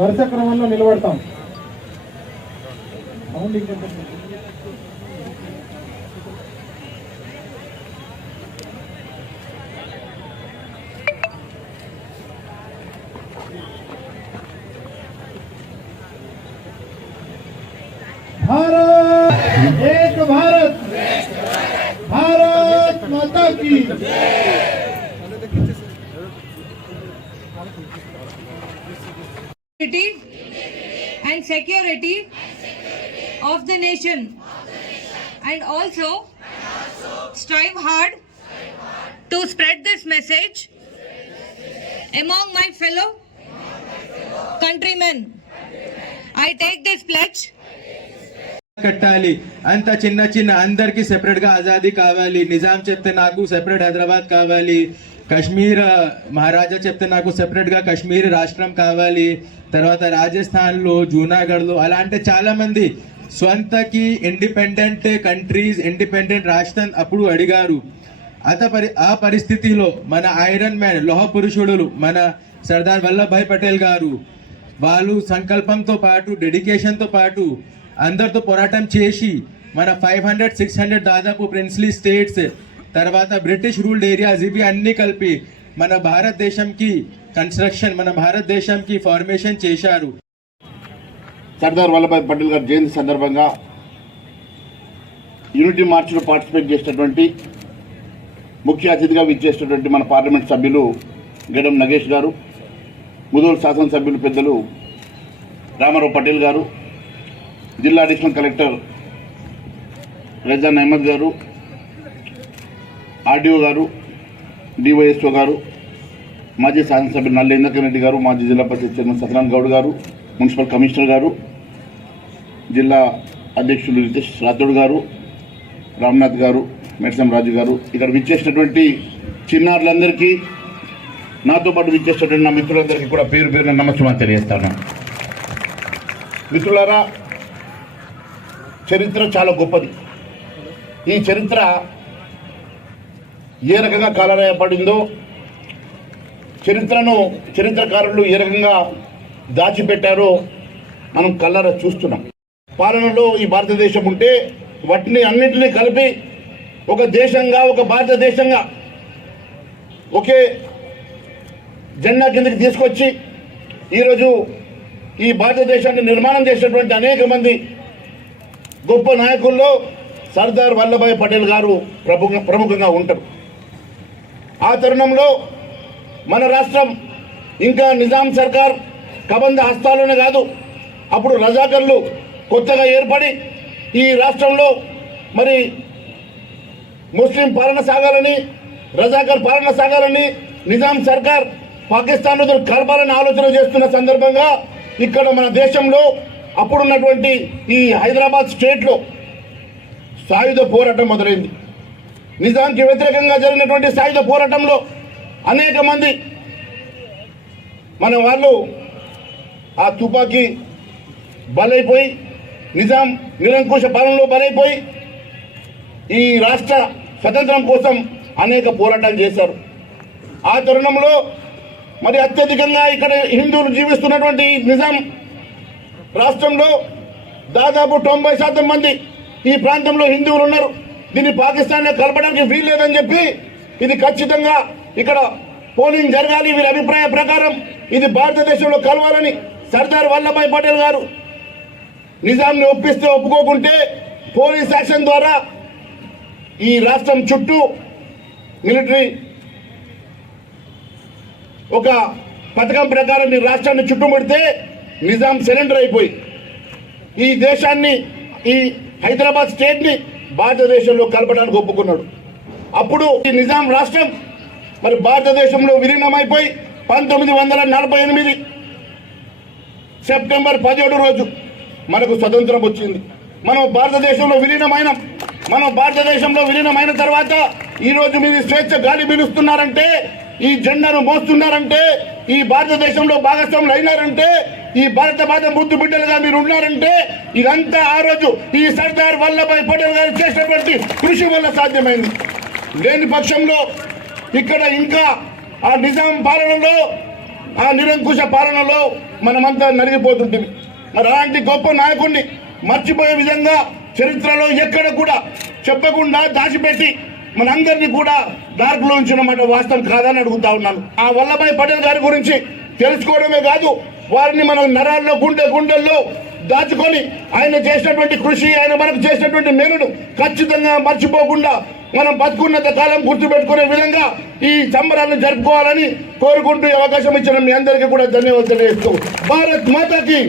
వరుస క్రమంలో నిలబడతాం. भारत एक भारत, भारत माता की and security of the nation, and also strive hard to spread this message among my fellow countrymen. I take this pledge. కట్టాలి అంత చిన్న చిన్న అందరికి సెపరేట్ గా ఆజాదీ కావాలి. నిజాం చెప్తే నాకు సెపరేట్ హైదరాబాద్ కావాలి. కశ్మీర్ మహారాజా చెప్తే నాకు సెపరేట్ గా కశ్మీర్ రాష్ట్రం కావాలి. తర్వాత రాజస్థాన్ లో, జూనాగఢ్ లో అలాంటి చాలా మంది స్వంతకి ఇండిపెండెంట్ కంట్రీస్, ఇండిపెండెంట్ రాష్ట్రం అప్పుడు అడిగారు. ఆ పరిస్థితిలో మన ఐరన్ మ్యాన్, లోహ పురుషుడు మన సర్దార్ వల్లభాయ్ పటేల్ గారు వాళ్ళు సంకల్పంతో పాటు, డెడికేషన్తో పాటు అందరితో పోరాటం చేసి మన 500-600 దాదాపు ప్రిన్స్లీ స్టేట్స్, తర్వాత బ్రిటిష్ రూల్డ్ ఏరియాస్ ఇవి అన్ని కలిపి మన భారతదేశంకి కన్స్ట్రక్షన్, మన భారతదేశంకి ఫార్మేషన్ చేశారు. సర్దార్ వల్లభాయ్ పటేల్ గారి జయంతి సందర్భంగా యూనిటీ మార్చ్లో పార్టిసిపేట్ చేసినటువంటి, ముఖ్య అతిథిగా విచ్చేసినటువంటి మన పార్లమెంట్ సభ్యులు గెడం నగేష్ గారు, ముదోల్ శాసనసభ్యులు పెద్దలు రామారావు పటేల్ గారు, జిల్లా అడిషనల్ కలెక్టర్ రెజాన్ అహ్మద్ గారు, ఆర్డీఓ గారు, డివైఎస్ఓ గారు, మాజీ శాసనసభ్యులు నల్ల ఇంద్రకరణ్ రెడ్డి గారు, మాజీ జిల్లా పరిషత్ చైర్మన్ సత్యనారాయణ గౌడ్ గారు, మున్సిపల్ కమిషనర్ గారు, జిల్లా అధ్యక్షులు రితేష్ రాథోడ్ గారు, రామ్నాథ్ గారు, మేడ్సం రాజు గారు, ఇక్కడ విచ్చేసినటువంటి చిన్నారులందరికీ, నాతో పాటు విచ్చేసినటువంటి నా మిత్రులందరికీ కూడా పేరు పేరున నమస్కారం తెలియజేస్తాను. మిత్రులారా, చరిత్ర చాలా గొప్పది. ఈ చరిత్ర ఏ రకంగా కాలరాయబడిందో, చరిత్రను చరిత్రకారులు ఏ రకంగా దాచిపెట్టారో మనం కళ్ళారా చూస్తున్నాం. పాలనలో ఈ భారతదేశం ఉంటే వాటిని అన్నింటినీ కలిపి ఒక దేశంగా, ఒక భారతదేశంగా ఒకే జెండా కిందకి తీసుకొచ్చి ఈరోజు ఈ భారతదేశాన్ని నిర్మాణం చేసినటువంటి అనేక మంది గొప్ప నాయకుల్లో సర్దార్ వల్లభాయ్ పటేల్ గారు ప్రముఖంగా ఉంటారు. ఆ తరుణంలో మన రాష్ట్రం ఇంకా నిజాం సర్కార్ కబంధ హస్తాలోనే కాదు, అప్పుడు రజాకర్లు కొత్తగా ఏర్పడి ఈ రాష్ట్రంలో మరి ముస్లిం పాలన సాగాలని, రజాకర్ పాలన సాగాలని నిజాం సర్కార్ పాకిస్తాన్ కలపాలని ఆలోచన చేస్తున్న సందర్భంగా ఇక్కడ మన దేశంలో అప్పుడున్నటువంటి ఈ హైదరాబాద్ స్టేట్లో సాయుధ పోరాటం మొదలైంది. నిజాంకి వ్యతిరేకంగా జరిగినటువంటి సాయుధ పోరాటంలో అనేక మంది మన వాళ్ళు ఆ తుపాకీ బలైపోయి, నిజాం నిరంకుశ పాలనలో బలైపోయి ఈ రాష్ట్ర స్వతంత్రం కోసం అనేక పోరాటాలు చేశారు. ఆ తరుణంలో మరి అత్యధికంగా ఇక్కడ హిందువులు జీవిస్తున్నటువంటి నిజాం రాష్ట్రంలో దాదాపు 90% మంది ఈ ప్రాంతంలో హిందువులు ఉన్నారు. దీన్ని పాకిస్తాన్లో కలపడానికి వీల్లేదని చెప్పి ఇది ఖచ్చితంగా ఇక్కడ పోలింగ్ జరగాలి, వీరి అభిప్రాయ ప్రకారం ఇది భారతదేశంలో కలవాలని సర్దార్ వల్లభాయ్ పటేల్ గారు నిజాంని ఒప్పిస్తే ఒప్పుకోకుంటే పోలీస్ యాక్షన్ ద్వారా ఈ రాష్ట్రం చుట్టూ మిలిటరీ ఒక పథకం ప్రకారం ఈ రాష్ట్రాన్ని చుట్టుముడితే నిజాం సరెండర్ అయిపోయి ఈ దేశాన్ని, ఈ హైదరాబాద్ స్టేట్ ని భారతదేశంలో కలపడానికి ఒప్పుకున్నాడు. అప్పుడు ఈ నిజాం రాష్ట్రం మరి భారతదేశంలో విలీనమైపోయి 1948 సెప్టెంబర్ 17 రోజు మనకు స్వతంత్రం వచ్చింది. మనం భారతదేశంలో విలీనమైన తర్వాత ఈ రోజు మీరు స్వేచ్ఛ గాలి పీలుస్తున్నారంటే, ఈ జెండాను మోస్తున్నారంటే, ఈ భారతదేశంలో భాగస్వాములు అయినారంటే, ఈ భారత మాత ముద్దు బిడ్డలుగా మీరు ఉన్నారంటే ఇదంతా ఆ రోజు ఈ సర్దార్ వల్లభాయ్ పటేల్ గారు చేసినటువంటి కృషి వల్ల సాధ్యమైంది. లేని పక్షంలో ఇక్కడ ఇంకా ఆ నిజాం పాలనలో, ఆ నిరంకుశ పాలనలో మనమంతా నలిగిపోతుంటుంది. మరి అలాంటి గొప్ప నాయకుడిని మర్చిపోయే విధంగా చరిత్రలో ఎక్కడ కూడా చెప్పకుండా దాచిపెట్టి మనందరినీ కూడా దారిలో ఉంచినమాట వాస్తవం కాదని అడుగుతా ఉన్నాను. ఆ వల్లభాయ్ పటేల్ గారి గురించి తెలుసుకోవడమే కాదు, వారిని మన నరాల్లో గుండెల్లో దాచుకొని ఆయన చేసినటువంటి కృషి, ఆయన మనకు చేసినటువంటి మేలును ఖచ్చితంగా మర్చిపోకుండా మనం బతుకున్నంత కాలం గుర్తుపెట్టుకునే విధంగా ఈ సంబరాలను జరుపుకోవాలని కోరుకుంటూ అవకాశం ఇచ్చిన మీ అందరికీ కూడా ధన్యవాదాలు తెలియజేస్తూ భారత్ మాతాకి